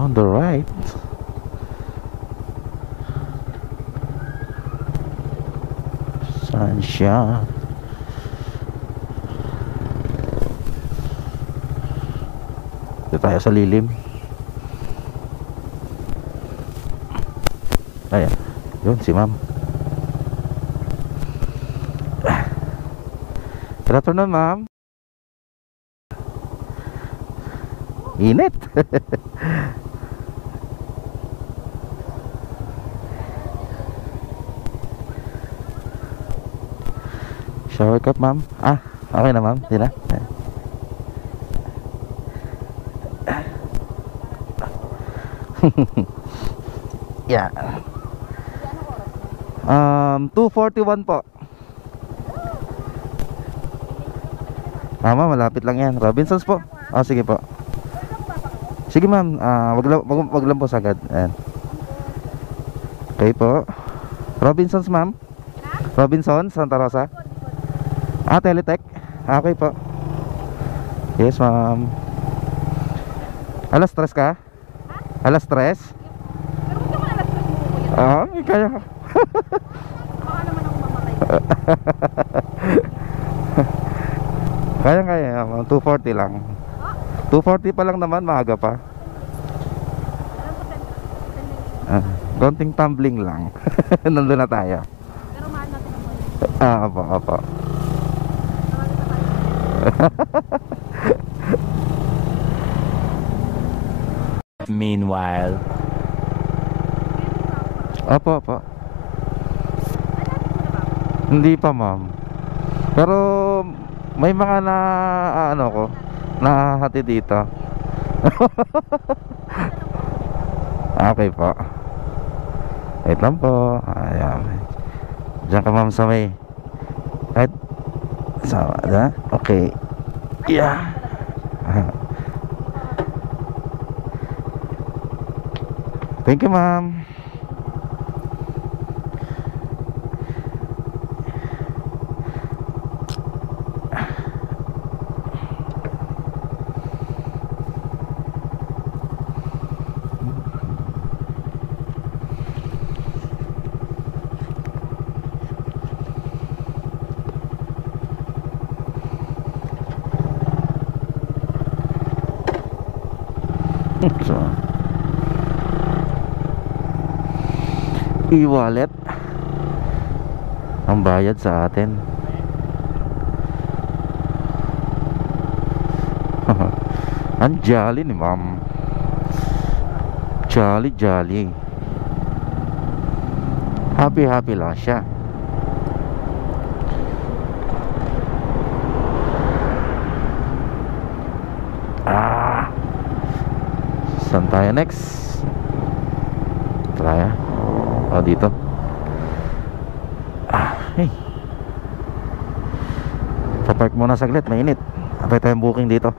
On the right. Saan siya? Dito tayo sa lilim. Ayan, yun si ma'am. Good afternoon, ma'am. Init. Shower cup, ma'am. Okay na, ma'am. Hindi na. Yeah. 2:41 po. Mama, malapit lang yan. Robinsons po. Sige po. Sige, ma'am. Wag lang po sagad. Ayan. Okay po. Robinsons, ma'am. Robinsons, Santa Rosa. Teletech. Okay po. Yes, ma'am. Alas 3 ka? Alas 3? Kaya ka. Baka naman ako mamatay. Kaya, 2:40 lang. 2:40 pa lang naman, maaga pa. Konting tumbling lang. Nandun na tayo. Pero mahal natin ang balik. Opo. Meanwhile. Opo. Hindi pa, ma'am. Pero may mga nahati dito. Okay po. Wait lang po. Ayan. Diyan ka, ma'am, sa may. Right? Okay. Yeah. Thank you, ma'am. So, e-wallet ang bayad sa atin. Ang jolly ni ma'am. Jolly. Happy lang siya. Saan tayo next? Tara. Dito. Hey. Papark muna saglit, mainit. Abay tayong booking dito.